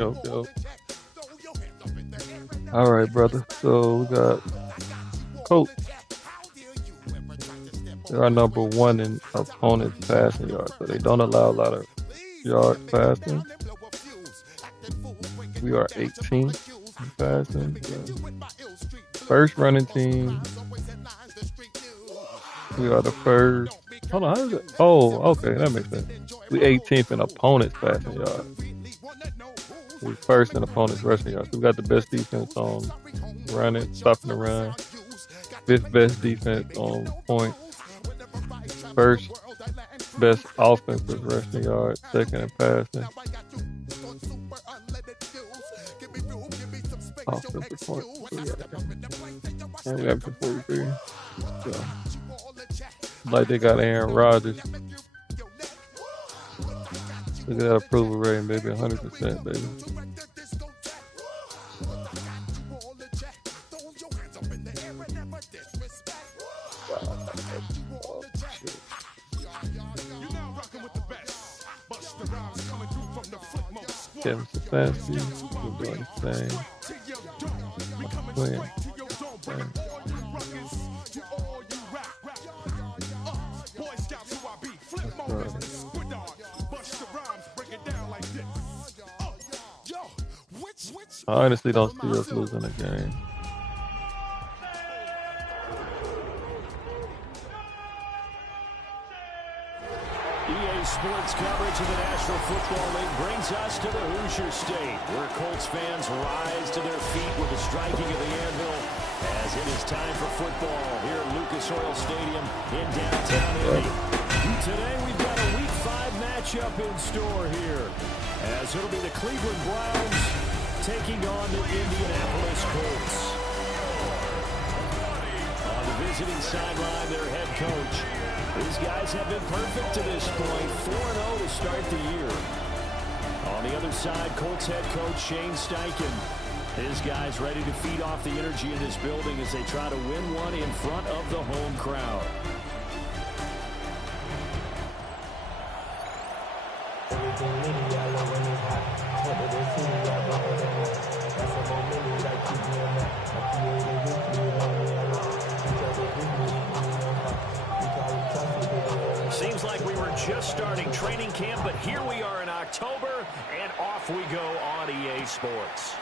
Yo, yo. All right, brother. So we got Colts. They're our number one in opponents passing yards, so they don't allow a lot of yards passing. We are 18th in passing. First running team. We are the first. Hold on, how is it? Oh, okay, that makes sense. We 18th in opponents passing yards. We first in opponents rushing yards. So we got the best defense on running, stopping the run. Fifth best defense on points. First best offensive rushing yards. Second in passing. Offensive points. And we have the 43. So, like they got Aaron Rodgers. Look at that approval rating, baby. 100%, baby. Kevin Stefanski, we're doing the same. Quinn. I honestly don't see us losing the game. EA Sports coverage of the National Football League brings us to the Hoosier State, where Colts fans rise to their feet with the striking of the anvil as it is time for football here at Lucas Oil Stadium in downtown Indy. Today we've got a Week 5 matchup in store here, as it'll be the Cleveland Browns taking on the Indianapolis Colts. On the visiting sideline, their head coach. These guys have been perfect to this point, 4-0 to start the year. On the other side, Colts head coach Shane Steichen. His guys ready to feed off the energy in this building as they try to win one in front of the home crowd. Seems like we were just starting training camp, but here we are in October, and off we go on EA Sports.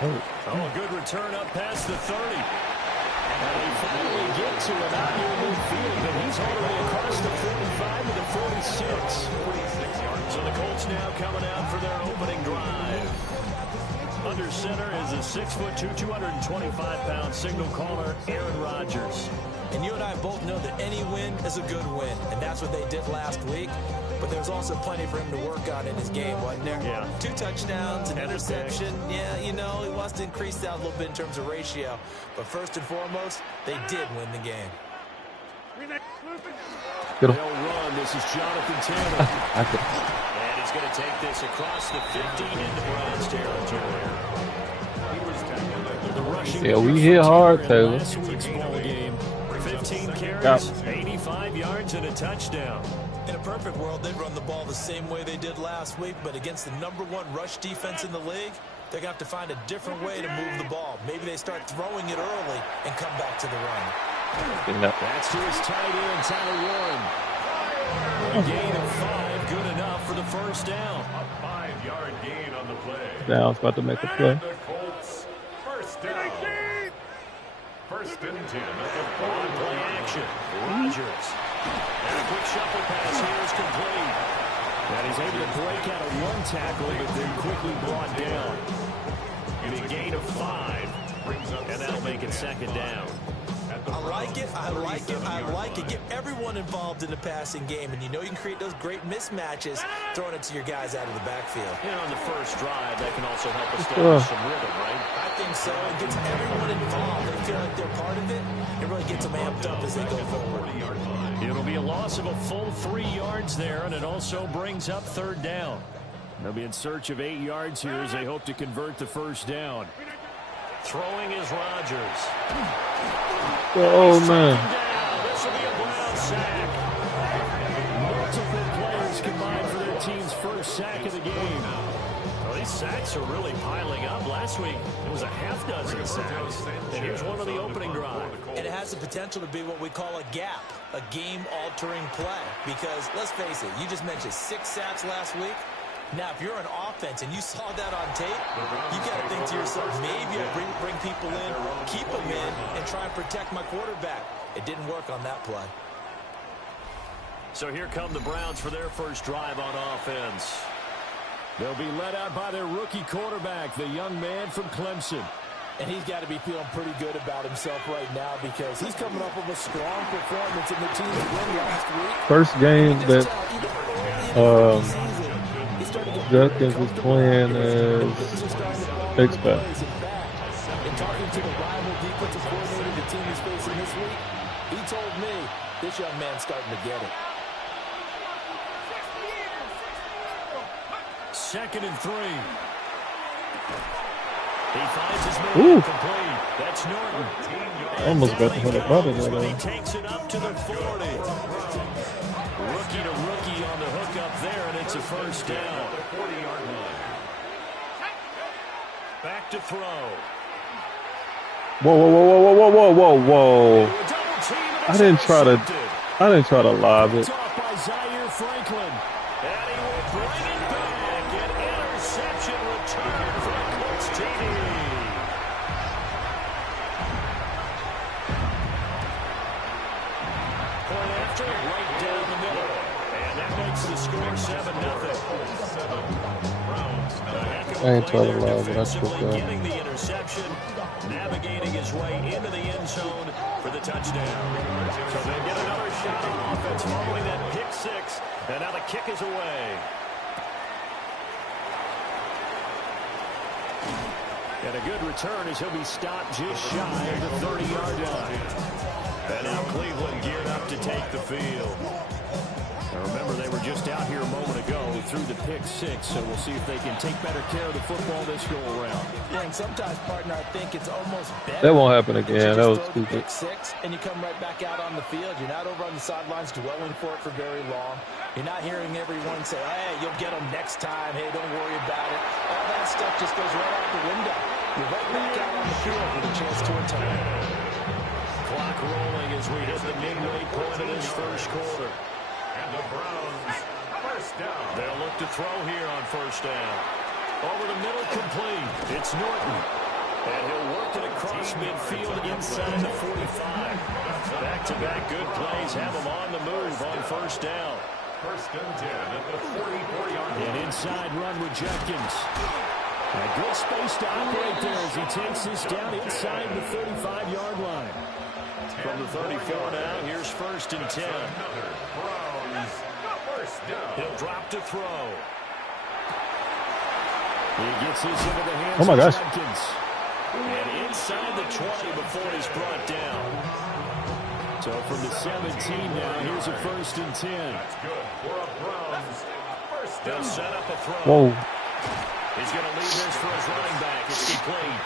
Oh, a good return up past the 30. And they finally get to him out near midfield, but he's all the way across the 45 to the 46. 46 yards. So the Colts now coming out for their opening drive. Under center is a 6'2", 225-pound signal caller, Aaron Rodgers. And you and I both know that any win is a good win, and that's what they did last week. But there's also plenty for him to work on in his game, wasn't there? Yeah. 2 touchdowns, an interception. Yeah, you know, he wants to increase that a little bit in terms of ratio. But first and foremost, they did win the game. They'll run. This is Jonathan Taylor. And he's going to take this across the 50 into Browns territory. Yeah, we hit hard, Taylor. 15 carries, 85 yards, and a touchdown. In a perfect world, they'd run the ball the same way they did last week, but against the #1 rush defense in the league, they're going to have to find a different way to move the ball. Maybe they start throwing it early and come back to the run. That's to his tight end, Tyler Warren. A gain of 5, good enough for the first down. A 5-yard gain on the play. Down's about to make a play. The Colts, first down. First and 10 at the On play action, Rodgers. And a quick shuffle pass here is complete. And he's able to break out of one tackle, but then quickly brought down. And a gain of 5, and that'll make it second down. I like it, I like it, I like it. Get everyone involved in the passing game, and you know you can create those great mismatches throwing it to your guys out of the backfield. And on the first drive, that can also help establish some rhythm, right? I think so. It gets everyone involved. They feel like they're part of it. It really gets them amped up as they go forward. It'll be a loss of a full 3 yards there, and it also brings up third down. They'll be in search of 8 yards here as they hope to convert the first down. Throwing is Rodgers. Oh, man. This will be a Brown sack. Multiple players combined for their team's first first sack of the game. Well, these sacks are really piling up. Last week, it was a half dozen sacks. And here's one on the opening drive. And it has the potential to be what we call a gap, a game-altering play. Because, let's face it, you just mentioned 6 sacks last week. Now, if you're an offense and you saw that on tape, you got to think to yourself, maybe I bring people in, keep them in, and try and protect my quarterback. It didn't work on that play. So here come the Browns for their first drive on offense. They'll be led out by their rookie quarterback, the young man from Clemson. And he's got to be feeling pretty good about himself right now because he's coming up with a strong performance in the team's win last week. First game that Judkins is playing as expert. In talking to the rival defensive coordinator the team is facing this week, he told me this young man's starting to get it. 2nd and 3. He finds his man complete. That's Norton. Almost got the hell up But he takes it up to the 40. Rookie to rookie on the hook up there, and it's a first down. Back to throw. Whoa. I didn't try to lob it. Off by Zaire Franklin. And he will bring it back. An interception return for the Colts TD. Point after, right down the middle. And that makes the score 7-0. I ain't trying to lob it. I took that. Getting the interception, navigating his way into the end zone for the touchdown. So they get another shot on offense following that pick 6, and now the kick is away. And a good return as he'll be stopped just shy of the 30-yard line. And now Cleveland geared up to take the field. Now remember, they were just out here a moment ago through the pick 6, so we'll see if they can take better care of the football this go-around. Yeah, and sometimes, partner, I think it's almost better. That won't happen again. That was stupid. Pick 6, and you come right back out on the field. You're not over on the sidelines dwelling for it for very long. You're not hearing everyone say, hey, you'll get them next time. Hey, don't worry about it. All that stuff just goes right out the window. You're right back out on the field with a chance to return. Clock rolling as we hit the midway point of this first quarter. And the Browns, first down. They'll look to throw here on first down. Over the middle, complete. It's Norton. And he'll work it across midfield inside the 45. Back-to-back good plays have him on the move on first down. First and 10 at the 44-yard line. An inside run with Judkins. A good space to operate there as he takes this down inside the 35-yard line. From the 34 now, here's first and 10. Browns, first down. He'll drop to throw. He gets this into the hands Oh my of gosh. Judkins. And inside the 20 before he's brought down. So from the 17 now, here's a first and 10. That's good for a Browns. First They'll down. set up a throw. Whoa. He's going to leave this for his running back. It's complete.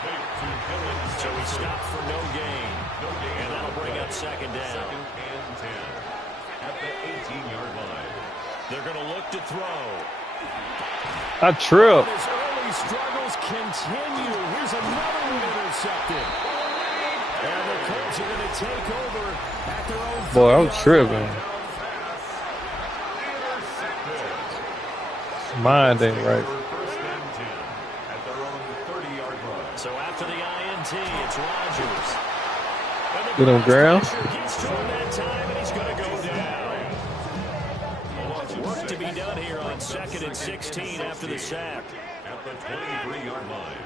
So he stopped for no gain. And that'll bring up second down. Second and 10 at the 18-yard line. They're going to look to throw. I tripped. His early struggles continue. Here's another one intercepted. And the Colts are going to take over at their own. Boy, I was tripping. Mind ain't right. First and 10 at their own 30-yard line. So after the INT, it's Rodgers. Get on ground. Gets to him that time, and he's going to go down. Work to be done here on 2nd and 16 after the sack. At the 23-yard line.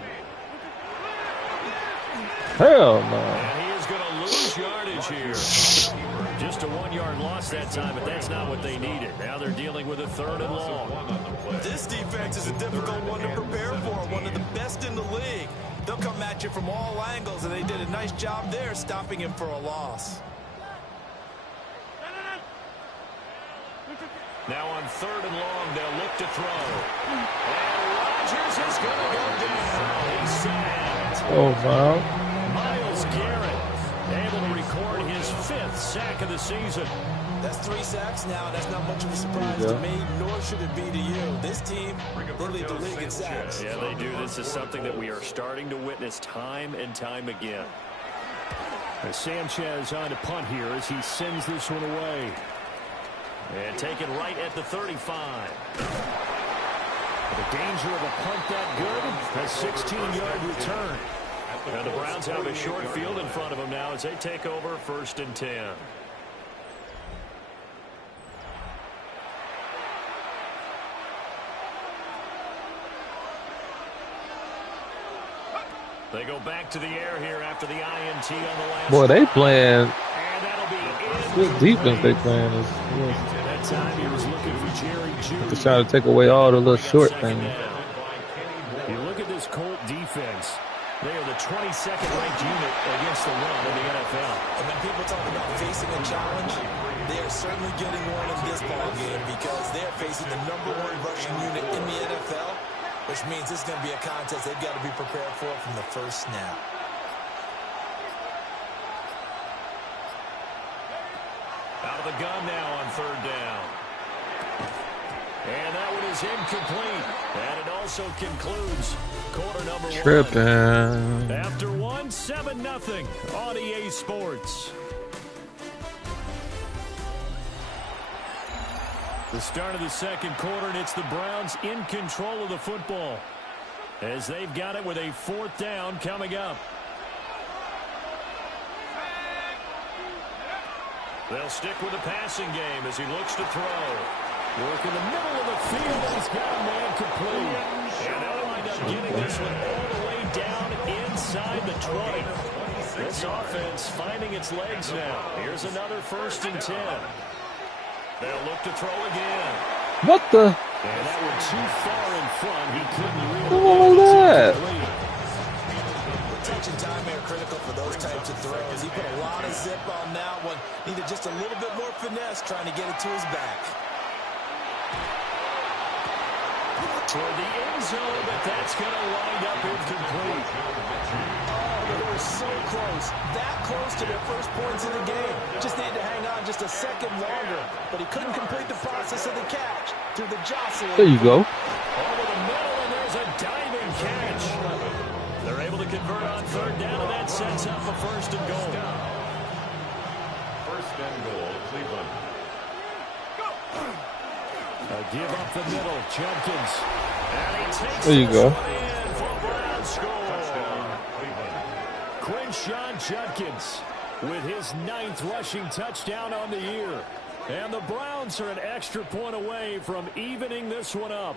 Hell no. And he is going to lose yardage here. Just a 1-yard loss that time, but that's not what they needed. Now they're dealing with a 3rd and long. This defense is a difficult one to prepare for, one of the best in the league. They'll come at you from all angles, and they did a nice job there stopping him for a loss. Now on 3rd and long, they'll look to throw. And Rodgers is going to go down. He's sacked. Oh, wow. Myles Garrett able to record his his 5th sack of the season. That's 3 sacks now. That's not much of a surprise to me, nor should it be to you. This team, they lead the league in sacks. Yeah, they do. This is something that we are starting to witness time and time again. As Sanchez on to punt here as he sends this one away. And taken right at the 35. The danger of a punt that good. A 16-yard return. And the Browns have a short field in front of them now as they take over 1st and 10. They go back to the air here after the INT on the last. Boy, they playing. And that'll be Good defense they playing. that time he was looking for Jerry Jeudy. They're trying to take away all the little short things. You look at this Colt defense. They are the 22nd ranked unit against the run in the NFL. And when people talk about facing a challenge, they are certainly getting one in this ball game because they're facing the #1 rushing unit in the NFL, which means this is going to be a contest they've got to be prepared for from the first snap. Out of the gun now on 3rd down. And that one is incomplete. And it also concludes quarter number 1. Tripping. After 1, 7-0 on EA Sports. The start of the 2nd quarter, and it's the Browns in control of the football as they've got it with a 4th down coming up. They'll stick with the passing game as he looks to throw. Work in the middle of the field, and he's got a man complete. And they'll wind up getting this one all the way down inside the 20. This offense finding its legs now. Here's another 1st and 10. They'll look to throw again. What the? And that one too far in front. He couldn't What was that? Attention time here critical for those types of throws. He put a lot of zip on that one. Needed just a little bit more finesse trying to get it to his back. Toward the end zone, but that's going to wind up incomplete. Oh, they were so close. That close to their first points in the game. Just needed to hang on just a second longer. But he couldn't complete the process of the catch through the jostling. There you go. Over the middle, and there's a diving catch. They're able to convert on 3rd down, and that sets up a 1st and goal. 1st and goal, Cleveland. A give up the middle, Judkins. And he takes There you go. in for Browns score. Quinshon Judkins with his 9th rushing touchdown on the year. And the Browns are an extra point away from evening this one up.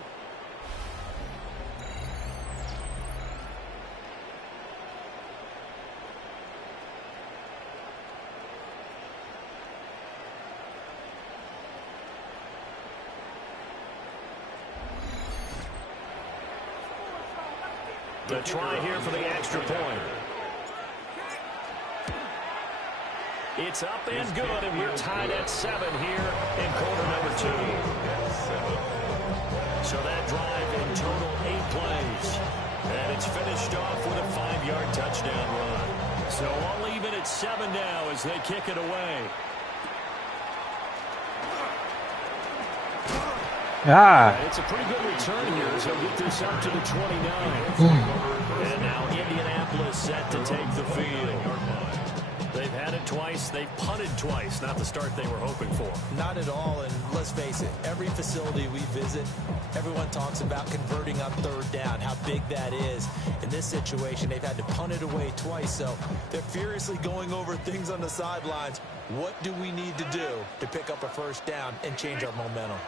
The try here for the extra point. It's up and good, and we're tied at 7 here in quarter number 2. So that drive in total 8 plays. And it's finished off with a 5-yard touchdown run. So all even at 7 now as they kick it away. Ah. And it's a pretty good return here as they'll get this up to the 29. And now Indianapolis set to take the field. They've had it twice. They've punted twice. Not the start they were hoping for. Not at all, and let's face it, every facility we visit, everyone talks about converting on 3rd down, how big that is. In this situation, they've had to punt it away twice, so they're furiously going over things on the sidelines. What do we need to do to pick up a 1st down and change our momentum?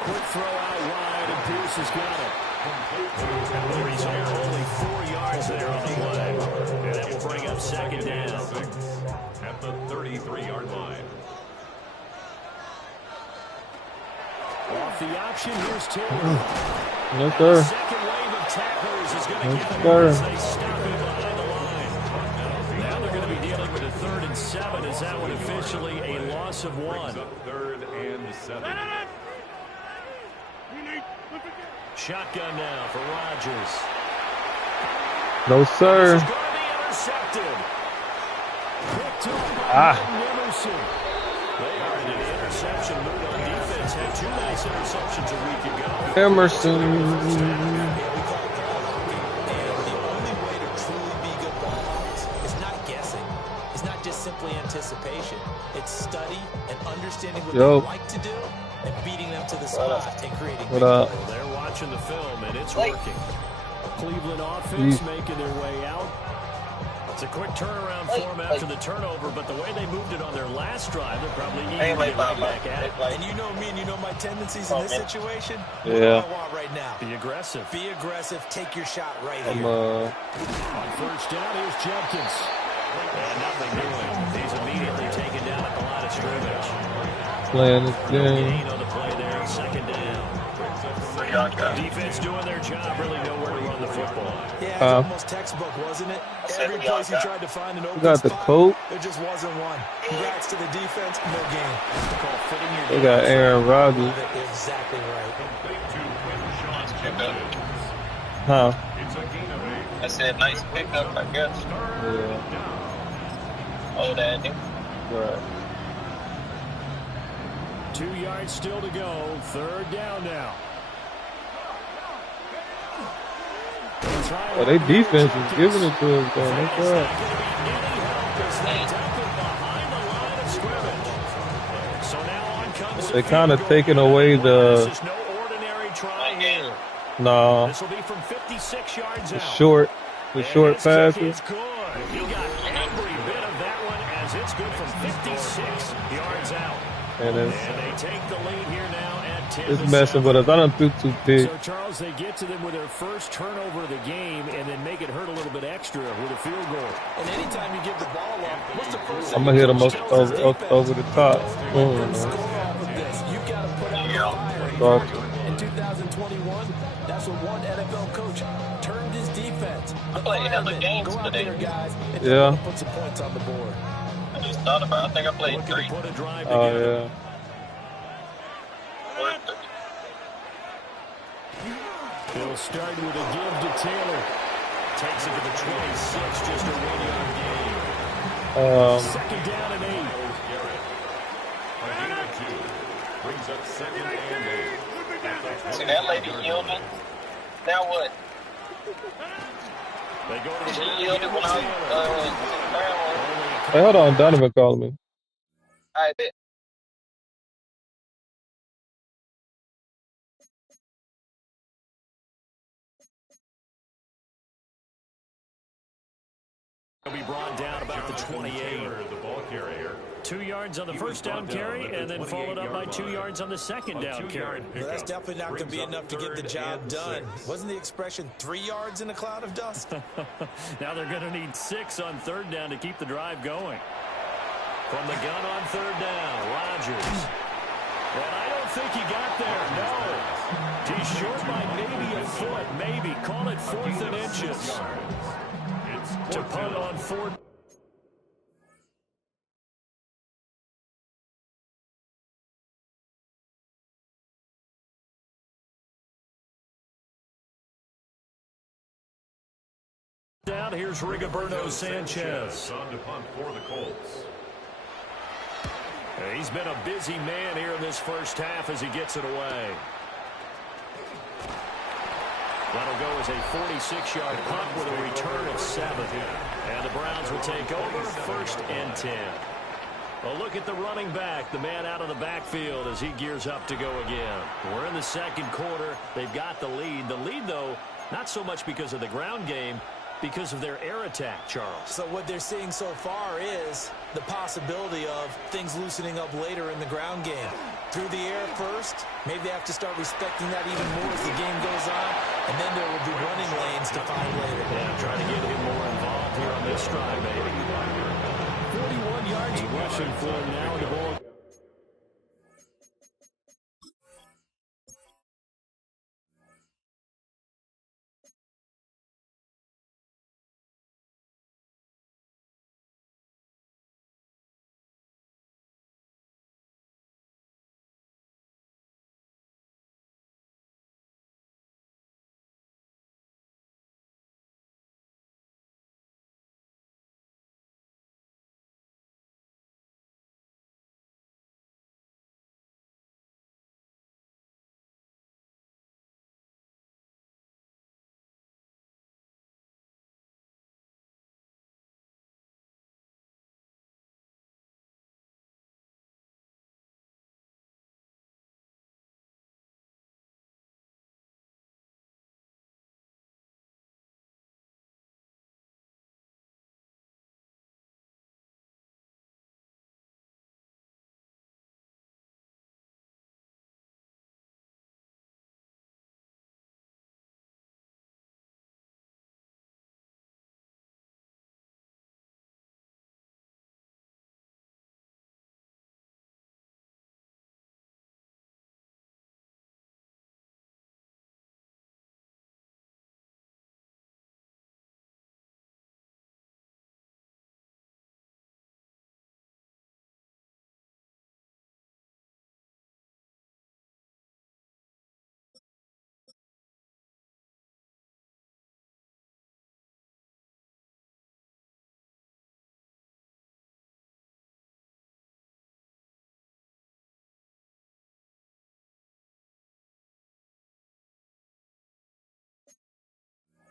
Quick throw out wide, and Pierce has got it. The result, only 4 yards there on the play. And that will bring up 2nd down. At the 33-yard line. Off the option, here's Taylor. Yes, sir. Second wave of tacklers is going to Yes, get them sir. as they stop it behind the line. Now they're going to be dealing with a 3rd and 7. Is that one officially a loss of 1? 3rd and 7. Shotgun now for Rodgers. No, sir. This is going to be intercepted. picked up by Ah. Emerson. They are in an interception mood on defense. Had 2 nice interceptions a week ago. Emerson. Yeah, we call it ball hawking. And the only way to truly be good ball hawks is not guessing. It's not just simply anticipation. It's study and understanding what Yo. they like to do and beating them to the spot and creating What big up? plays. They're watching the film, and it's working. Cleveland offense making their way out. It's a quick turnaround for them after the turnover, but the way they moved it on their last drive, they're probably eager to get right back at it. And you know me and you know my tendencies in this situation. Yeah. What do I want right now? Be aggressive. Be aggressive. Take your shot right I'm here. On first down, here's Judkins. And nothing doing. He's immediately taken down at the line of scrimmage. playing this game. Gain on the play there, second down. Defense doing their job, really know where to run the football. Yeah, it's almost textbook, wasn't it? Every place he tried to find an open got the spot, coat. there just wasn't one. Congrats to the defense, no gain. They got Aaron Rodgers. Exactly right. Huh? I said nice pickup, I guess. Yeah. Oh, Andy. Right. 2 yards still to go. Third down now. Oh, they defense is giving it to us, though. That's right. They kind of taking away the no, This will be from 56 yards the out. short passes. It's good. He got every bit of that one as it's good from 56 yards out. And And they take the lead here now at 10. it's messing with us. I done threw 2 picks. So, Charles, they get to them with their first turnover of the game and then make it hurt a little bit extra with a field goal. And anytime you give the ball up, what's the first I'm gonna hit them over the top. Score off of this. You've got to put out the fire. In 2021, that's what one NFL coach turned his defense. I played hella games Go out today. there, guys, and Yeah. put some points on the board. I just thought about it. I think I played Looking 3. to put a drive Oh together. yeah. He'll start with a give to Taylor. Takes it to the 26, just a 1-yard gain. Second down and 8. Brings up 2nd and 8. See that lady yielding? Now what? They go to the She yielded when I was Hey, hold on, Donovan calling me. I bet. He'll be brought down about the 28. The ball carrier. 2 yards on the first down carry, and then followed up by 2 yards on the second down carry. Well, that's definitely not going to be enough to get the job done. Wasn't the expression 3 yards in a cloud of dust? Now they're going to need 6 on third down to keep the drive going. From the gun on third down, Rodgers. And I don't think he got there, no. He's short by maybe a foot, maybe. Call it 4th and inches. To punt on 4th. Down, here's Rigoberto Sanchez. On to punt for the Colts. He's been a busy man here in this first half as he gets it away. That'll go as a 46-yard punt with a return of 7. And the Browns will take over 1st and 10. A look at the running back, the man out of the backfield as he gears up to go again. We're in the second quarter. They've got the lead. The lead, though, not so much because of the ground game, because of their air attack, Charles. So what they're seeing so far is the possibility of things loosening up later in the ground game. Through the air first, maybe they have to start respecting that even more as the game goes on, and then there will be running lanes to find later. Yeah, trying to get him more involved here on this drive, maybe. 41 yards rushing for him now in the ball.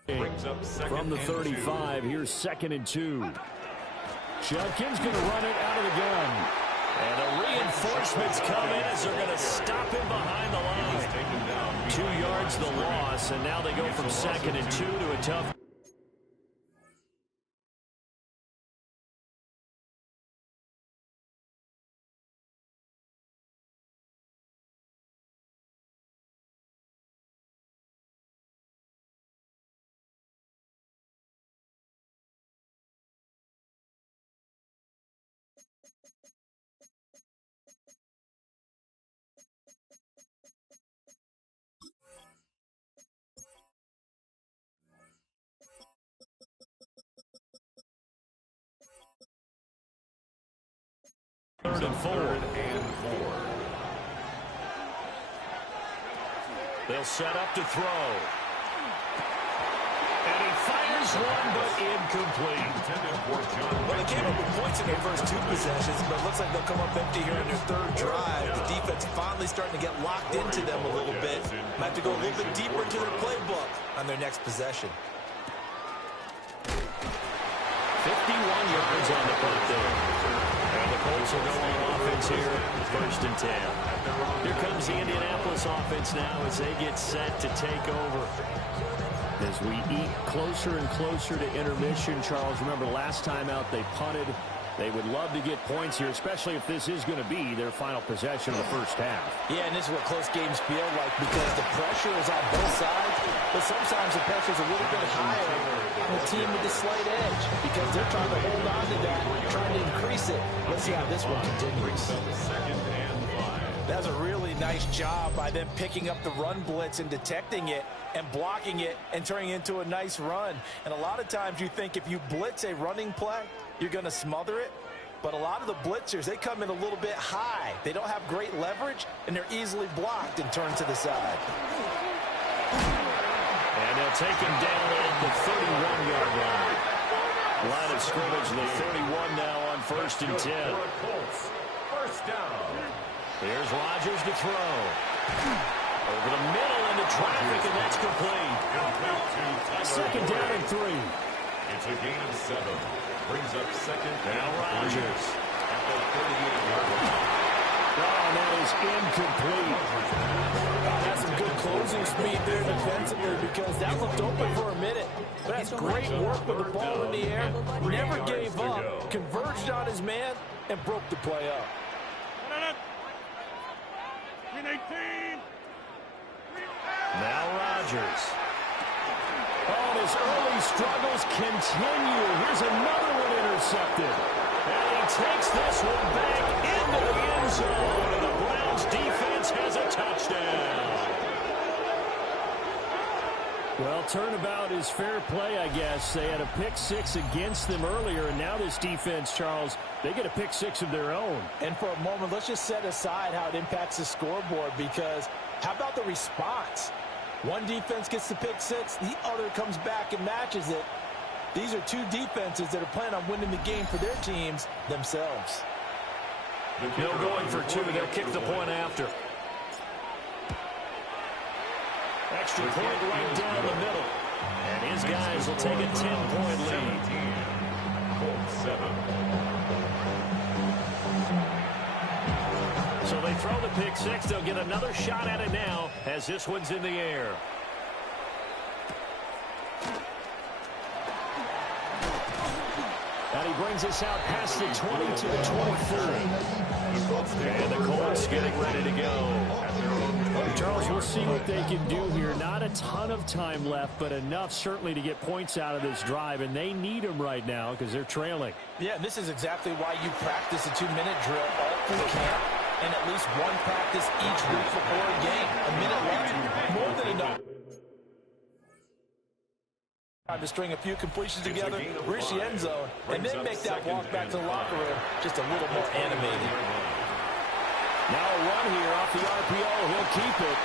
Brings up second From the and 35, here's 2nd and 2. Judkins going to run it out of the gun. And the reinforcements come in as they're going to stop him behind the line. 2 yards the loss, and now they go from 2nd and 2 to a tough. Third and 4. They'll set up to throw. And he fires one, but incomplete. Well, they came up with points in their first 2 possessions, but it looks like they'll come up empty here in their 3rd drive. The defense finally starting to get locked into them a little bit. Might have to go a little bit deeper into their playbook on their next possession. 51 yards on the punt there. And the Colts will go on offense here, 1st and 10. Here comes the Indianapolis offense now as they get set to take over. As we eat closer and closer to intermission, Charles, remember last time out they punted. They would love to get points here, especially if this is going to be their final possession of the first half. Yeah, and this is what close games feel like because the pressure is on both sides, but sometimes the pressure is a little bit higher on the team with the slight edge because they're trying to hold on to that, trying to increase it. Let's see how this one continues. That's a really nice job by them picking up the run blitz and detecting it and blocking it and turning it into a nice run. And a lot of times you think if you blitz a running play, you're going to smother it. But a lot of the blitzers, they come in a little bit high. They don't have great leverage, and they're easily blocked and turned to the side. And they'll take him down at the 31-yard line. Line of scrimmage, the 31 now on 1st and 10. First down. Here's Rodgers to throw. Over the middle into traffic, and that's complete. 2nd down and 3. It's a gain of 7. Brings up 2nd down. Now Rodgers. At the 38-yard line. Oh, and that is incomplete. That's some good closing speed there defensively because that looked open for a minute. But that's great work with the ball in the air. Never gave up, converged on his man, and broke the play up. Now Rodgers. Oh, and his early struggles continue. Here's another one intercepted. And he takes this one back into the end zone. And the Browns defense has a touchdown. Well, turnabout is fair play, I guess. They had a pick 6 against them earlier, and now this defense, Charles, they get a pick 6 of their own. And for a moment, let's just set aside how it impacts the scoreboard because how about the response? One defense gets the pick 6, the other comes back and matches it. These are 2 defenses that are planning on winning the game for their teams themselves. No going for 2. They'll kick the point after. Extra point right down the middle. And his guys will take a 10-point lead. 7. So they throw the pick 6. They'll get another shot at it now as this one's in the air. And he brings us out past the 20 to the 24. And the Colts getting ready to go. Charles, we'll see what they can do here. Not a ton of time left, but enough certainly to get points out of this drive. And they need them right now because they're trailing. Yeah, this is exactly why you practice a 2-minute drill all through camp and at least one practice each week before a game. A minute left, more than enough. Time to string a few completions together, reach the end zone, and then make that walk back to the locker room just a little more animated. Now a run here off the RPO. He'll keep it.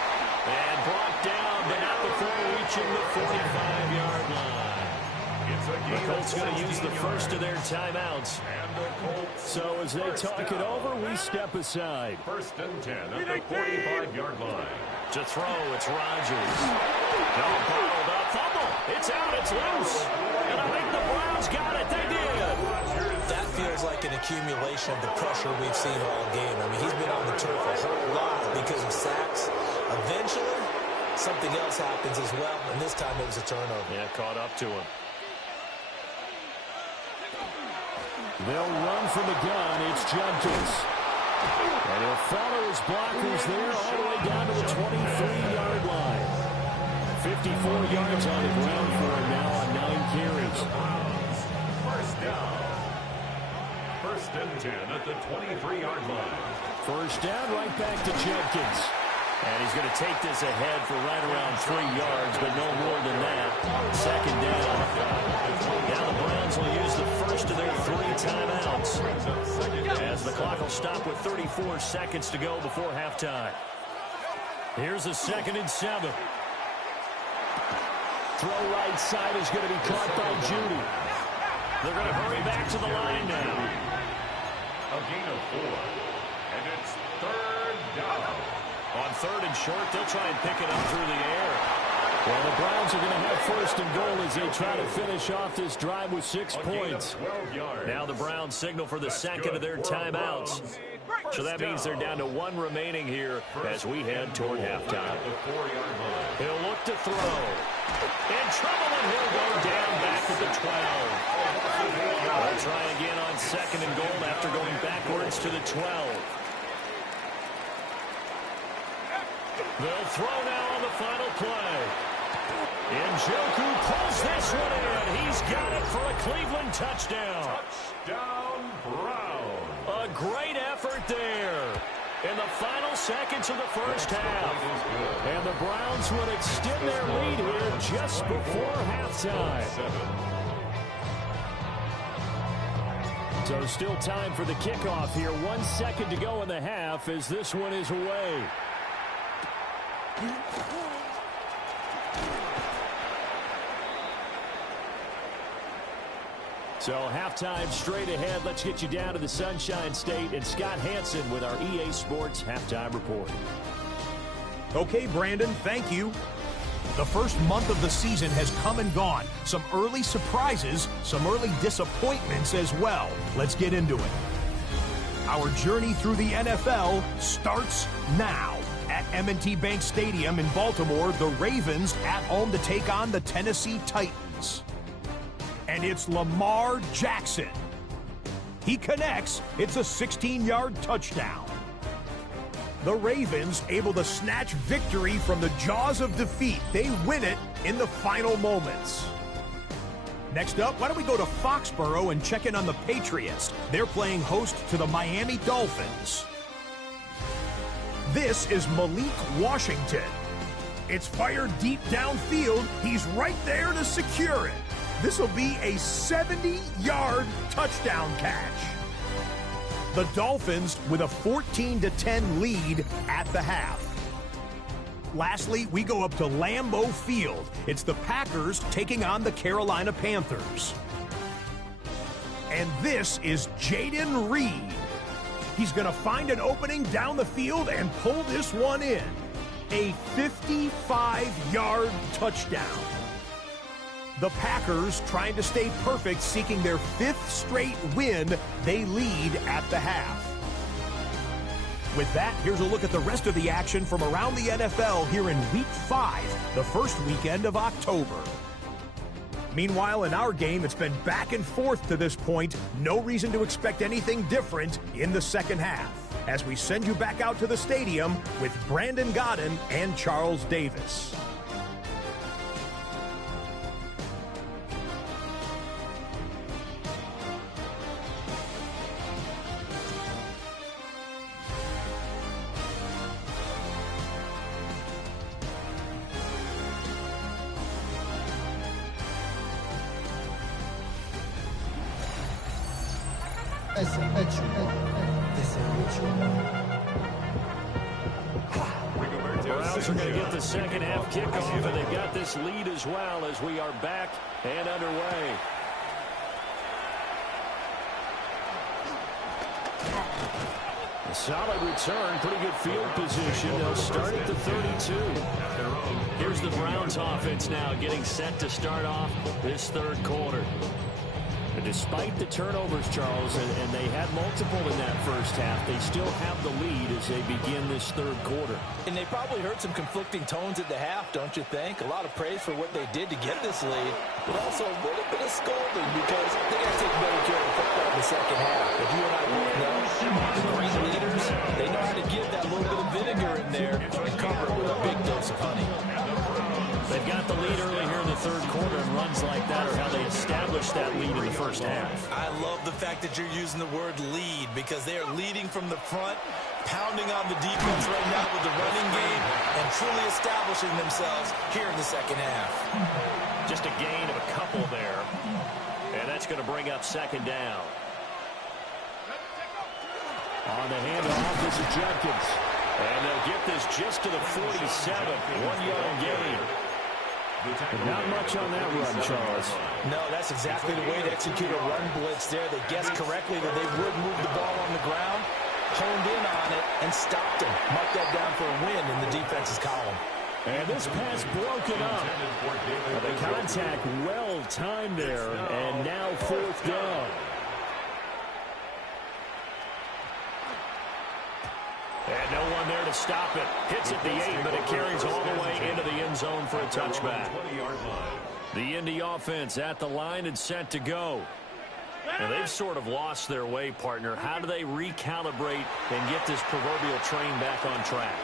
And brought down, but not before reaching the 45-yard line. The Colts going to use the first of their timeouts. So as they talk it over, we step aside. 1st and 10 at the 45-yard line. To throw, it's Rodgers. No, bottled up, fumble. It's out, it's loose. And I think the Browns got it. They did. That feels like an accumulation of the pressure we've seen all game. I mean, he's been on the turf a whole lot because of sacks. Eventually, something else happens as well, and this time it was a turnover. Yeah, caught up to him. They'll run from the gun. It's Jenkins. And he'll follow his blockers there all the way down to the 23-yard line. 54 yards on the ground for him now on 9 carries. First down. First and 10 at the 23-yard line. First down, right back to Jenkins. And he's going to take this ahead for right around 3 yards, but no more than that. Second down. Now the Browns will use the first of their 3 timeouts, as the clock will stop with 34 seconds to go before halftime. Here's a 2nd and 7. Throw right side is going to be caught by Judy. They're going to hurry back to the line now. A gain of 4. And it's 3rd down. On 3rd and short, they'll try and pick it up through the air. Well, the Browns are going to have 1st and goal as they try to finish off this drive with 6 points. Now the Browns signal for the 2nd of their timeouts. So that means they're down to 1 remaining here as we head toward halftime. He'll look to throw. In trouble, and he'll go down back at the 12. They'll try again on 2nd and goal after going backwards to the 12. They'll throw now on the final play. Njoku pulls this one in. He's got it for a Cleveland touchdown. Touchdown, Brown. A great effort there in the final seconds of the first half. And the Browns would extend their lead here just before halftime. So still time for the kickoff here. 1 second to go in the half as this one is away. So halftime straight ahead. Let's get you down to the Sunshine State and Scott Hansen with our EA Sports Halftime Report. Okay, Brandon, thank you. The first month of the season has come and gone. Some early surprises, some early disappointments as well. Let's get into it. Our journey through the NFL starts now. At M&T Bank Stadium in Baltimore, the Ravens at home to take on the Tennessee Titans. And it's Lamar Jackson. He connects. It's a 16-yard touchdown. The Ravens able to snatch victory from the jaws of defeat. They win it in the final moments. Next up, why don't we go to Foxborough and check in on the Patriots? They're playing host to the Miami Dolphins. This is Malik Washington. It's fired deep downfield. He's right there to secure it. This will be a 70-yard touchdown catch. The Dolphins with a 14-10 lead at the half. Lastly, we go up to Lambeau Field. It's the Packers taking on the Carolina Panthers. And this is Jaden Reed. He's going to find an opening down the field and pull this one in. A 55-yard touchdown. The Packers trying to stay perfect, seeking their 5th straight win. They lead at the half. With that, here's a look at the rest of the action from around the NFL here in Week 5, the first weekend of October. Meanwhile, in our game, it's been back and forth to this point. No reason to expect anything different in the second half, as we send you back out to the stadium with Brandon Godden and Charles Davis. Browns are going to get the second half kickoff, and they've got this lead as well as we are back and underway. A solid return, pretty good field position. They'll start at the 32. Here's the Browns offense now getting set to start off this third quarter. But despite the turnovers, Charles, and they had multiple in that first half, they still have the lead as they begin this third quarter. And they probably heard some conflicting tones at the half, don't you think? A lot of praise for what they did to get this lead, but also a little bit of scolding because they got to take better care of the football in the second half. But you and I both know the great leaders, they know how to give that little bit of vinegar in there and cover it with a big dose of honey. They've got the lead early here in the third quarter, and runs like that are how they established that lead in the first half. I love the fact that you're using the word lead because they are leading from the front, pounding on the defense right now with the running game, and truly establishing themselves here in the second half. Just a gain of a couple there, and that's going to bring up second down. On the handoff, this is Judkins. And they'll get this just to the 47, 1-yard gain. Not much on that run, Charles. No, that's exactly the way to execute a run blitz there. They guessed correctly that they would move the ball on the ground, honed in on it, and stopped him. Mark that down for a win in the defense's column. And this pass broken up. The contact well timed there, and now fourth down. And no one there to stop it. Hits at the 8, but it carries all the way into the end zone for a touchback. The Indy offense at the line and set to go. And they've sort of lost their way, partner. How do they recalibrate and get this proverbial train back on track?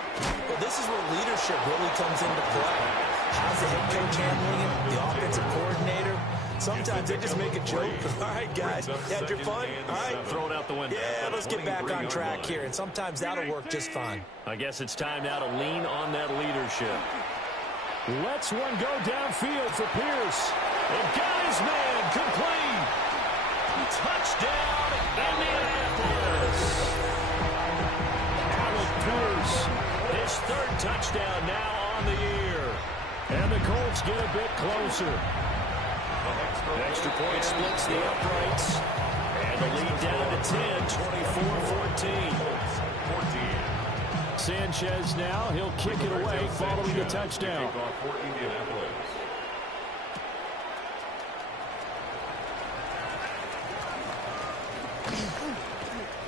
Well, this is where leadership really comes into play. How's the head coach handling it? The offensive coordinator? Sometimes they just make a joke. All right, guys, had your fun? All right. Throw it out the window. Yeah, let's get back on track here, and sometimes that'll work just fine. I guess it's time now to lean on that leadership. Let's one go downfield for Pierce. And got his man complete. Touchdown, Indianapolis. Alec Pierce, his third touchdown now on the year. And the Colts get a bit closer. Extra point splits the uprights. And the lead down to 10, 24-14. Sanchez now, he'll kick it away following the touchdown.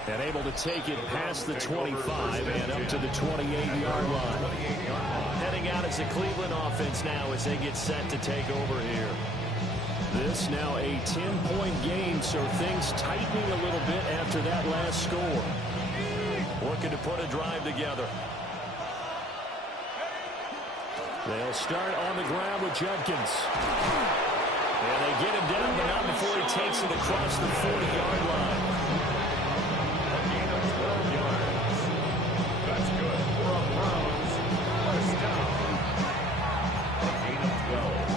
And able to take it past the 25 and up to the 28-yard line. Heading out as the Cleveland offense now as they get set to take over here. This now a 10-point game, so things tightening a little bit after that last score. Looking to put a drive together. They'll start on the ground with Judkins. And they get him down, but not before he takes it across the 40-yard line. That's good for a Browns first down. A gain of 12.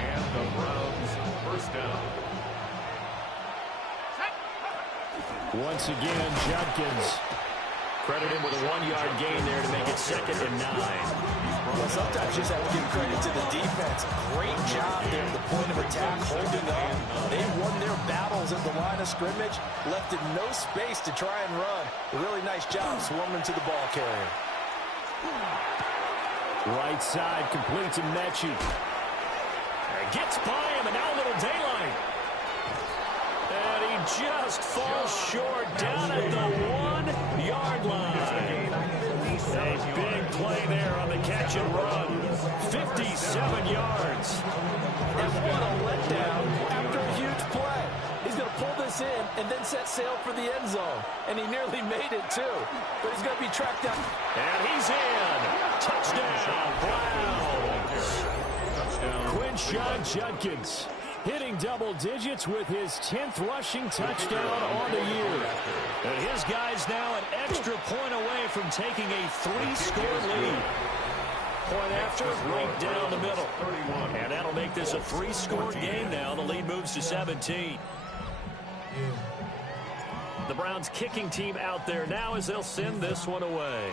And the Browns first down. Once again, Judkins. Credit him with a 1-yard gain there to make it 2nd and 9. Well, sometimes you just have to give credit to the defense. Great job there at the point of attack, holding up. They won their battles at the line of scrimmage, left in no space to try and run. A really nice job swarming to the ball carrier. Right side completes to Mechie. Gets by him, and now a little daylight. And he just falls short down at the 1-yard line. A big play there on the catch and run. 57 yards. And what a letdown after a huge play. He's going to pull this in and then set sail for the end zone. And he nearly made it, too. But he's going to be tracked down. And he's in. Touchdown, Browns. Quinshon Judkins hitting double digits with his 10th rushing touchdown on the year. And his guys now an extra point away from taking a 3-score lead. Point after, right down the middle. And that'll make this a 3-score game now. The lead moves to 17. The Browns kicking team out there now as they'll send this one away.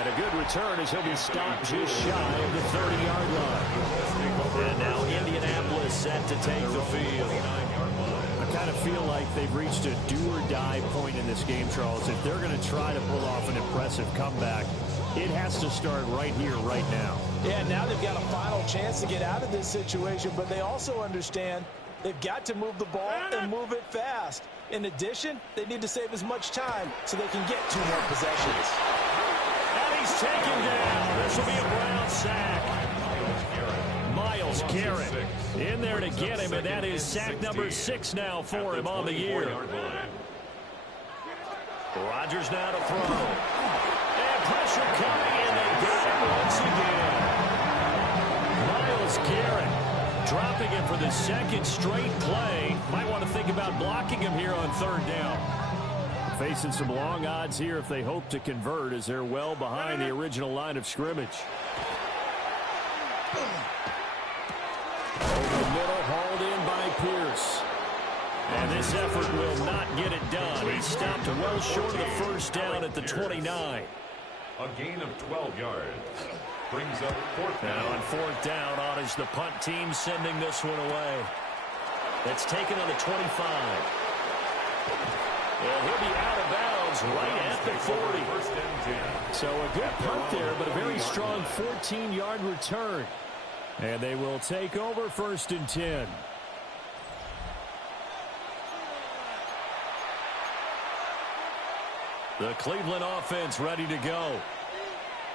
And a good return as he'll be stopped just shy of the 30-yard line. And now Indianapolis set to take the field. I kind of feel like they've reached a do-or-die point in this game, Charles. If they're going to try to pull off an impressive comeback, it has to start right here, right now. Yeah, now they've got a final chance to get out of this situation, but they also understand they've got to move the ball and move it fast. In addition, they need to save as much time so they can get 2 more possessions. And he's taken down. This will be a Brown sack. Myles Garrett in there to get him, and that is sack number 6 now for him on the year. Rodgers now to throw. And pressure coming, and they got him once again. Myles Garrett dropping him for the 2nd straight play. Might want to think about blocking him here on 3rd down. Facing some long odds here if they hope to convert, as they're well behind the original line of scrimmage. Over the middle, hauled in by Pierce. And this effort will not get it done. He stopped well short of the 1st down at the 29. A gain of 12 yards. Brings up 4th down. Now on 4th down, on is the punt team sending this one away. That's taken on the 25. And he'll be out of bounds right at the 40. So a good punt there, but a very strong 14-yard return. And they will take over 1st and 10. The Cleveland offense ready to go.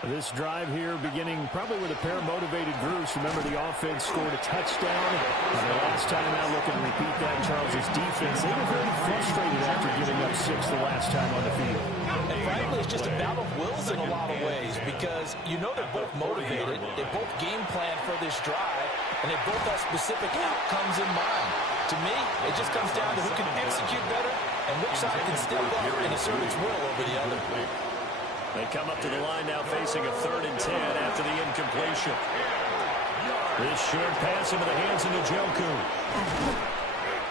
This drive here beginning probably with a pair of motivated groups. Remember, the offense scored a touchdown. And the last time out, looking to repeat that, Charles' defense, they were very frustrated after giving up 6 the last time on the field. And frankly, it's just a battle of wills in a lot of ways because you know they're both motivated. They both game plan for this drive, and they both have specific outcomes in mind. To me, it just comes down to who can execute better and which side can step up and assert its will over the other. They come up to the line now facing a 3rd and 10 after the incompletion. This short pass into the hands of Njoku.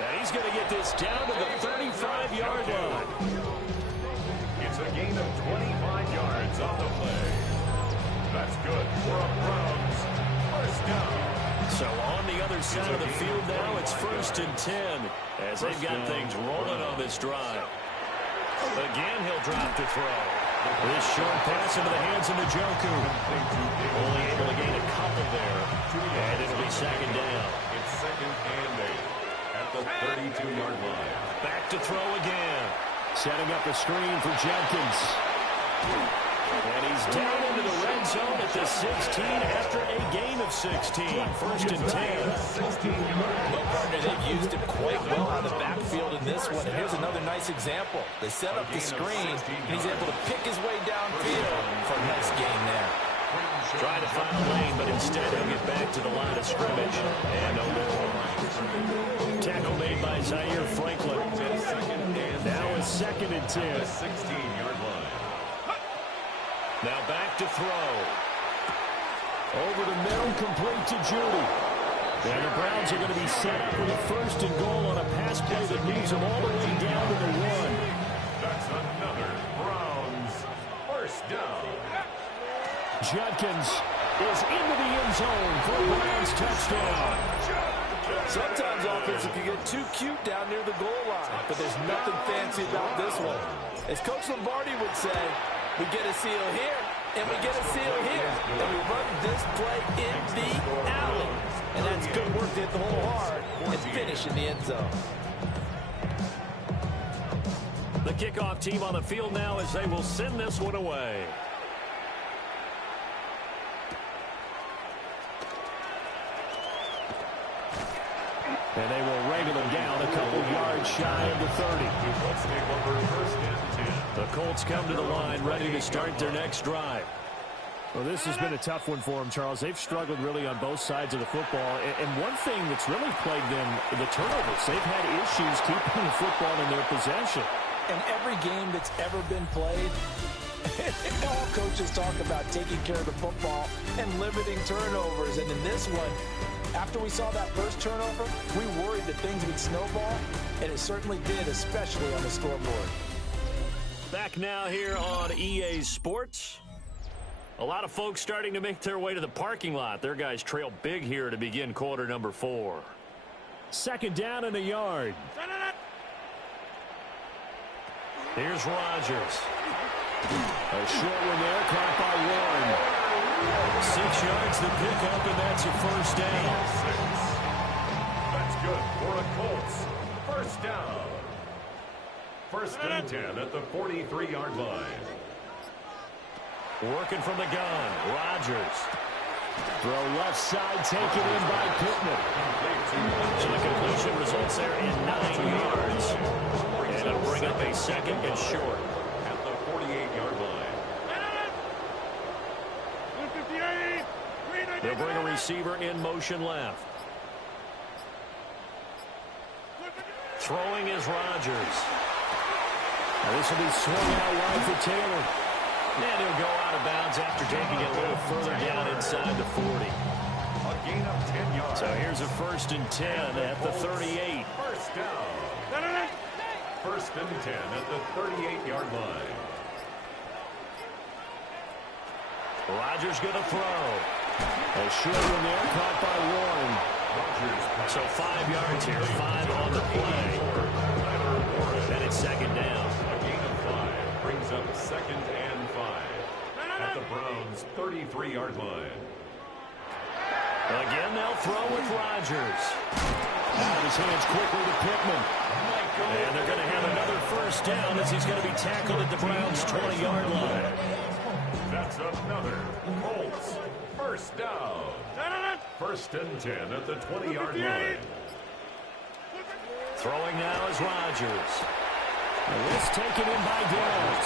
And he's going to get this down to the 35-yard line. It's a gain of 25 yards on the play. That's good for a Browns 1st down. So on the other side of the field now, it's 1st and 10 as they've got things rolling on this drive. Again, he'll drop to throw. This short pass into the hands of Njoku. Only able to gain a couple there. And it'll be 2nd down. It's 2nd and 8 at the 32-yard line. Back to throw again. Setting up a screen for Jenkins. And he's down into the red zone at the 16 after a gain of 16. 1st and 10. Well, partner, they've used him quite well out of the backfield in this one. And here's another nice example. They set up the screen, and he's able to pick his way downfield for a nice gain there. Trying to find a lane, but instead he'll get back to the line of scrimmage. And no more. Tackle made by Zaire Franklin. Now it's 2nd and 10. 16-yard line. Now back to throw. Over the middle, complete to Judy. And the Browns are going to be set up with a 1st and goal on a pass play that moves them all the way down to the 1. That's another Browns 1st down. Judkins is into the end zone for a Browns touchdown. Sometimes offense can get too cute down near the goal line, but there's nothing fancy about this one. As Coach Lombardi would say, we get a seal here, and we get a seal here, and we run this play in the alley. And that's good work to hit the hole hard and finish in the end zone. The kickoff team on the field now as they will send this one away. And they will wrangle him down a couple yards shy of the 30. Let's take over 1st and 10. The Colts come to the line ready to start their next drive. Well, this has been a tough one for them, Charles. They've struggled really on both sides of the football. And one thing that's really plagued them, the turnovers. They've had issues keeping the football in their possession. And every game that's ever been played, all coaches talk about taking care of the football and limiting turnovers. And in this one, after we saw that first turnover, we worried that things would snowball, and it certainly did, especially on the scoreboard. Back now here on EA Sports. A lot of folks starting to make their way to the parking lot. Their guys trail big here to begin quarter number 4. Second down and a yard. Here's Rodgers. A short one there, caught by Warren. 6 yards the pickup, and that's a first down. That's good for a Colts. First down. First and 10 at the 43-yard line. Working from the gun, Rodgers. Throw left side, taken in by Pittman. So the completion results there in 9 yards. And it'll bring up a second and short. At the 48-yard line. They'll bring a receiver in motion left. Throwing is Rodgers. Now this will be swung out wide for Taylor. And he'll go out of bounds after taking it a little further down inside the 40. A gain of 10 yards. So here's a first and 10 at the 38. First down. First and 10 at the 38-yard line. Rodgers going to throw. A short one there, caught by Warren. So 5 yards here, 5 on the play. And it's second down. A gain of 5 brings up second and 5 at the Browns' 33-yard line. Again, they'll throw with Rodgers. Out of his hands quickly to Pittman. And they're going to have another first down as he's going to be tackled at the Browns' 20-yard line. That's another Colts first down. First and 10 at the 20-yard line. Throwing now is Rodgers. This taken in by Dell.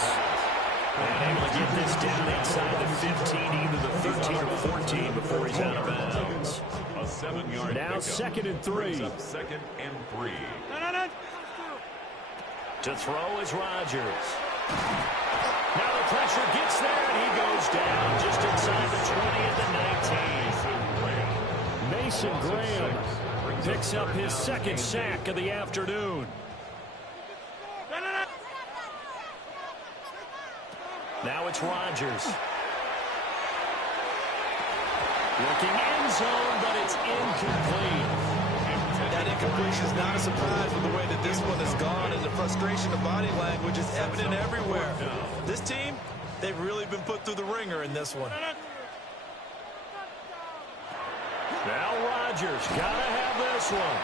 And able to get this down inside the 15, either the 13 or 14 before he's out of bounds. A 7-yard now pickup. second and 3. Up second and 3. To throw is Rodgers. Now the pressure gets there, and he goes down just inside the 20 at the 19. Mason Graham picks up his second sack of the afternoon. Now it's Rodgers. Looking end zone, but it's incomplete. That incompletion is not a surprise with the way that this one has gone, and the frustration of body language is evident everywhere. This team, they've really been put through the ringer in this one. Now Rodgers, gotta have this one.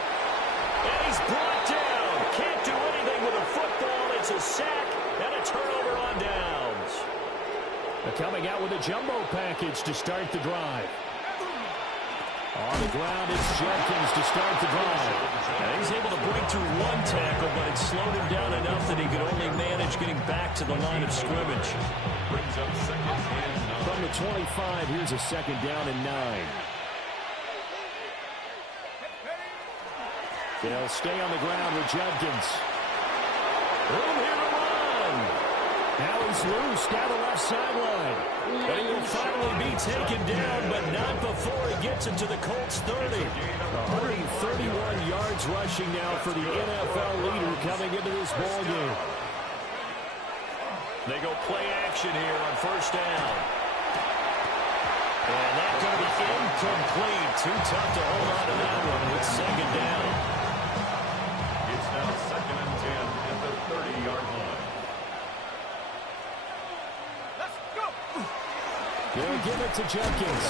And he's brought down. Can't do anything with a football. It's a sack and a turnover on downs. They're coming out with a jumbo package to start the drive. On the ground, it's Jenkins to start the drive. And he's able to break through one tackle, but it slowed him down enough that he could only manage getting back to the line of scrimmage. Brings up second and 9. From the 25, here's a second down and 9. They'll stay on the ground with Jenkins. Room here to run. Now he's loose down the left sideline. But he will finally be taken down, but not before he gets into the Colts 30. 131 yards rushing now for the NFL leader coming into this ball game. They go play action here on first down. And that's going to be incomplete. Too tough to hold on to that one. It's second down. It's now second and 10 at the 30-yard line. They'll give it to Jenkins.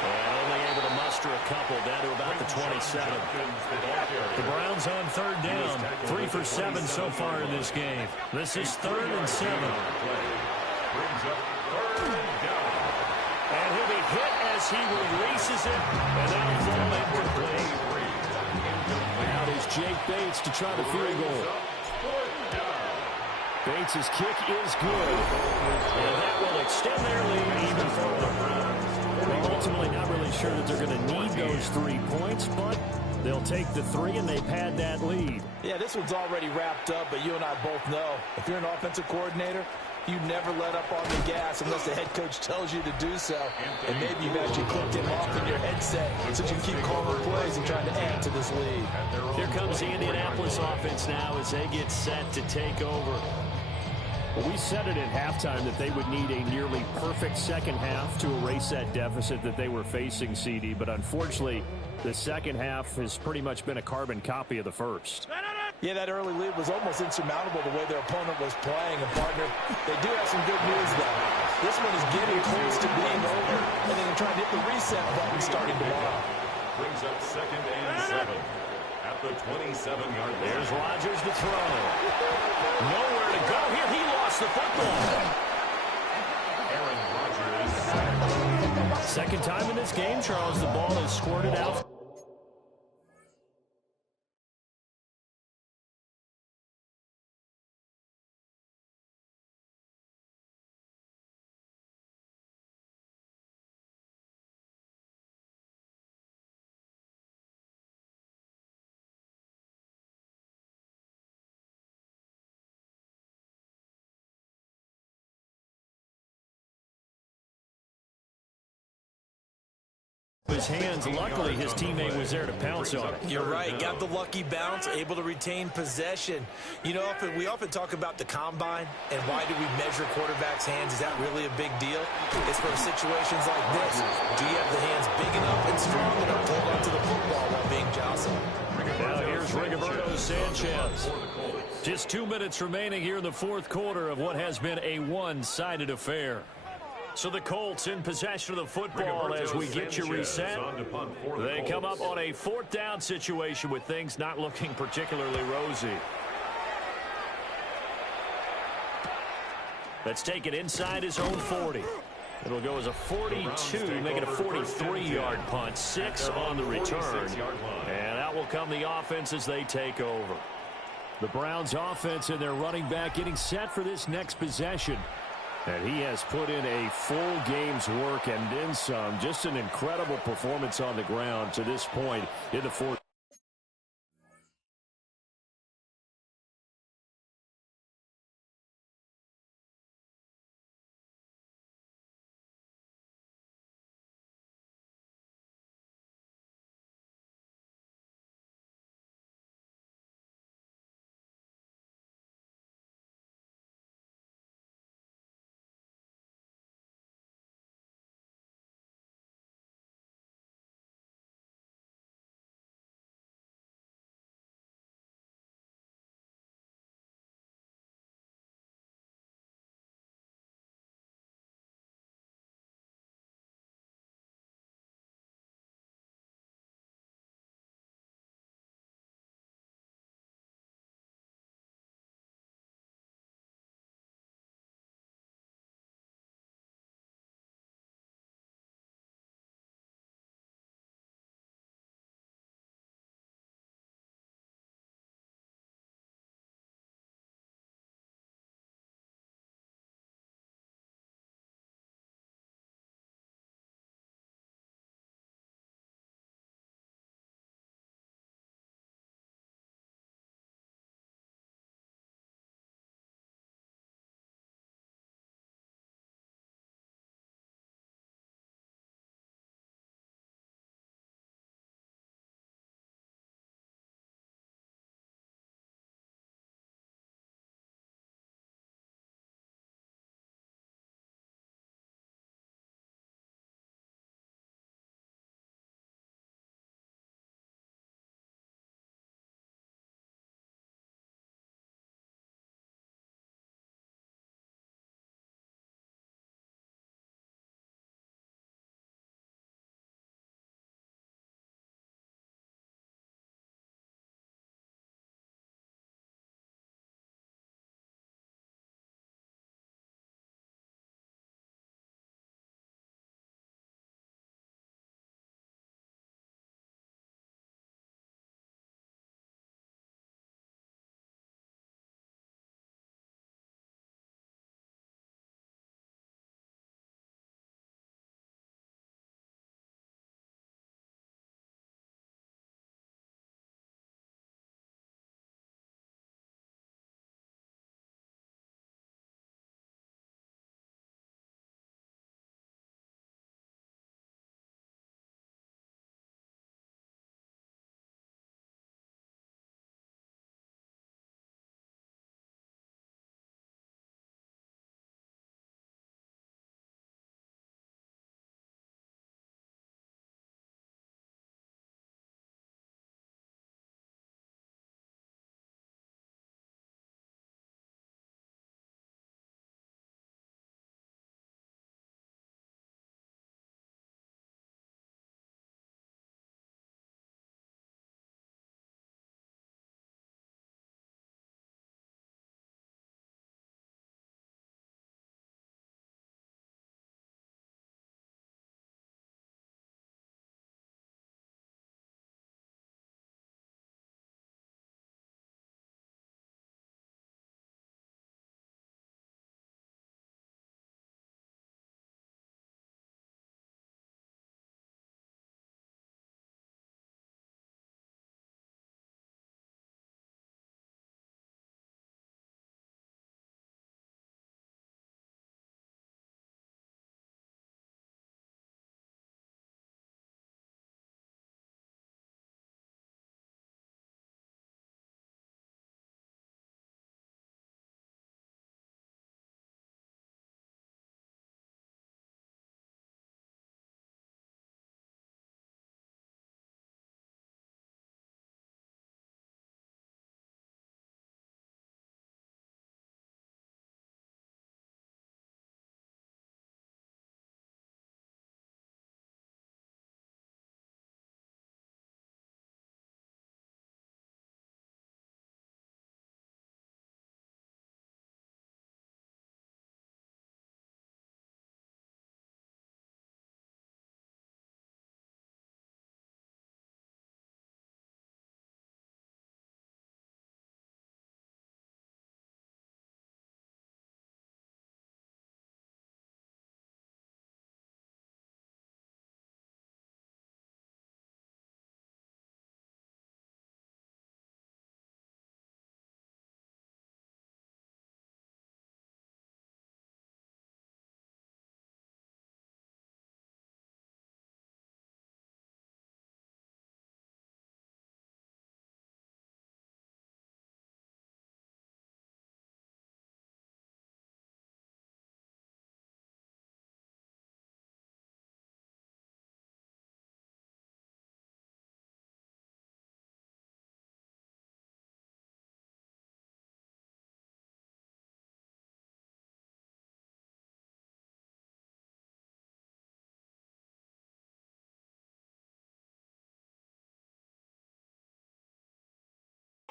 And only able to muster a couple down to about the 27. The Browns on third down. 3 for 7 so far in this game. This is 3rd and 7. Brings up third down. And he'll be hit as he releases it. And that'll fall incomplete. Out is Jake Bates to try the field goal. Bates' kick is good. And that will extend their lead even further. Well, ultimately not really sure that they're going to need those 3 points, but they'll take the 3 and they've had that lead. Yeah, this one's already wrapped up, but you and I both know if you're an offensive coordinator, you never let up on the gas unless the head coach tells you to do so. And maybe you've actually clicked him off in your headset so you can keep calling plays and trying to add to this lead. Here comes the Indianapolis offense now as they get set to take over. Well, we said it at halftime that they would need a nearly perfect second half to erase that deficit that they were facing, CD. But unfortunately, the second half has pretty much been a carbon copy of the first. Yeah, that early lead was almost insurmountable the way their opponent was playing. And, partner, they do have some good news, though. This one is getting close to being over, and they can try to hit the reset button starting tomorrow. Brings up 2nd and 7 at the 27-yard line. There's Rodgers to throw. Nowhere to go here. He lost the football. Aaron Rodgers. Second time in this game, Charles, the ball is squirted out. His hands. Luckily, his teammate was there to pounce on it. You're right. Got the lucky bounce, able to retain possession. You know, we often talk about the combine and why do we measure quarterbacks' hands. Is that really a big deal? It's for situations like this. Do you have the hands big enough and strong enough to hold onto the football while being jostled? Now here's Rigoberto Sanchez. Just 2 minutes remaining here in the fourth quarter of what has been a one-sided affair. So the Colts in possession of the football as we get you reset. They come up on a 4th down situation with things not looking particularly rosy. Let's take it inside his own 40. It'll go as a 42, make it a 43-yard punt. 6 on the return. And out will come the offense as they take over. The Browns offense and their running back getting set for this next possession. And he has put in a full game's work and then some. Just an incredible performance on the ground to this point in the fourth.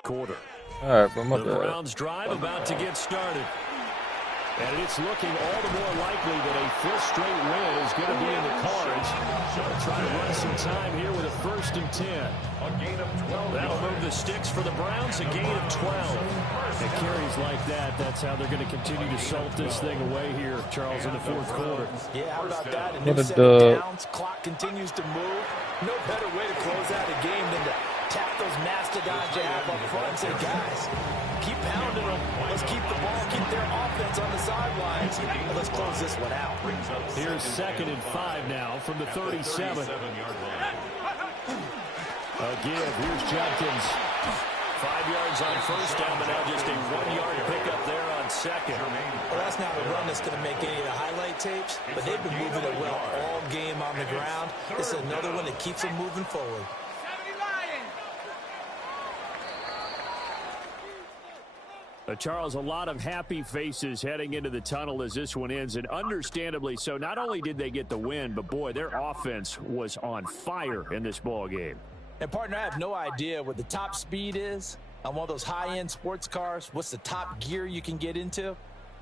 quarter. All right, but my The bad. Browns drive about to get started. And it's looking all the more likely that a fifth straight win is going to be in the cards. They'll try to run some time here with a 1st and 10. A gain of 12. That'll move the sticks for the Browns, a gain of 12. It carries like that. That's how they're going to continue to salt this thing away here, Charles, in the 4th quarter. Yeah, how about that? A What new a set of dub. downs. Clock continues to move. No better way to close out a game than to tap those mastodons you have up front and say, guys, keep pounding them. Let's keep the ball, keep their offense on the sidelines, and let's close this one out. Here's 2nd and 5 now from the 37. A give. Here's Jenkins. 5 yards on 1st down, but now just a 1-yard pickup there on 2nd. Well, that's not a run that's going to make any of the highlight tapes, but they've been moving it well all game on the ground. This is another one that keeps them moving forward. Charles, a lot of happy faces heading into the tunnel as this one ends, and understandably so. Not only did they get the win, but, boy, their offense was on fire in this ball game. And, partner, I have no idea what the top speed is on one of those high-end sports cars. What's the top gear you can get into?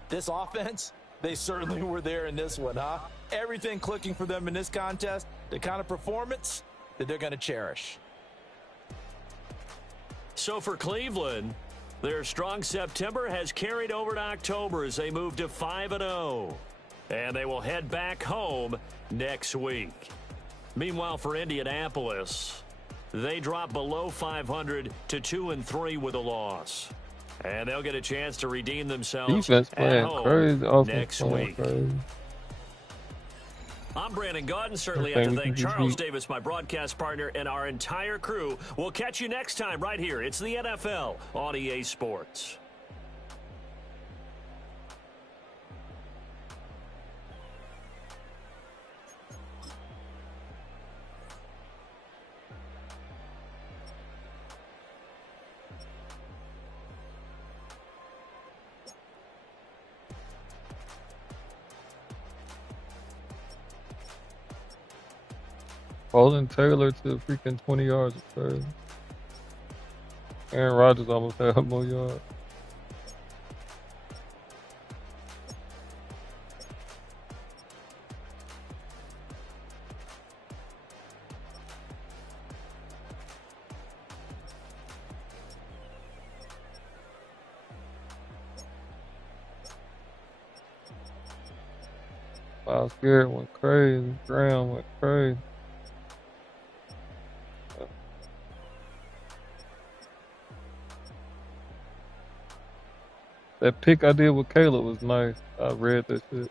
This offense, they certainly were there in this one, huh? Everything clicking for them in this contest, the kind of performance that they're going to cherish. So for Cleveland, their strong September has carried over to October as they move to 5-0. And they will head back home next week. Meanwhile, for Indianapolis, they drop below 500 to 2-3 with a loss. And they'll get a chance to redeem themselves Defense at playing home crazy. Offense next playing week. crazy. I'm Brandon Gaudin. Certainly have to we thank can Charles beat. Davis, my broadcast partner, and our entire crew. We'll catch you next time right here. It's the NFL on EA Sports. Holden Taylor to freaking 20 yards is crazy. Aaron Rodgers almost had more yards. Miles Garrett went crazy. Graham went crazy. That pick I did with Caleb was nice. I read that shit.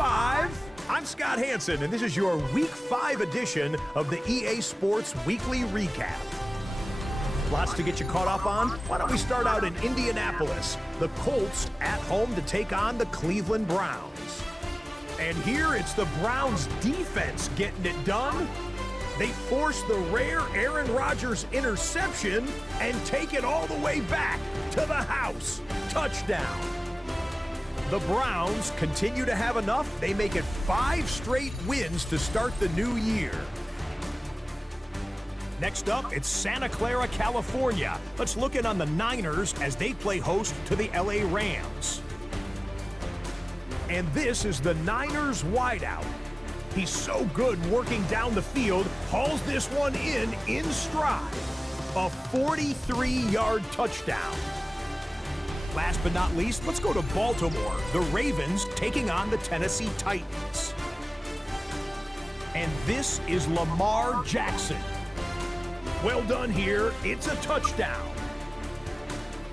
5. I'm Scott Hansen, and this is your Week 5 edition of the EA Sports Weekly Recap. Lots to get you caught up on. Why don't we start out in Indianapolis? The Colts at home to take on the Cleveland Browns. And here it's the Browns defense getting it done. They force the rare Aaron Rodgers interception and take it all the way back to the house. Touchdown. The Browns continue to have enough. They make it 5 straight wins to start the new year. Next up, it's Santa Clara, California. Let's look in on the Niners as they play host to the LA Rams. And this is the Niners wideout. He's so good working down the field, hauls this one in stride. A 43-yard touchdown. Last but not least, let's go to Baltimore. The Ravens taking on the Tennessee Titans. And this is Lamar Jackson. Well done here. It's a touchdown.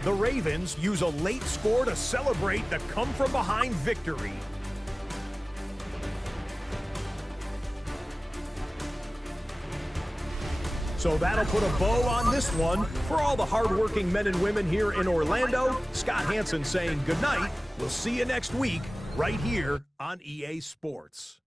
The Ravens use a late score to celebrate the come-from-behind victory. So that'll put a bow on this one. For all the hardworking men and women here in Orlando, Scott Hansen saying good night. We'll see you next week right here on EA Sports.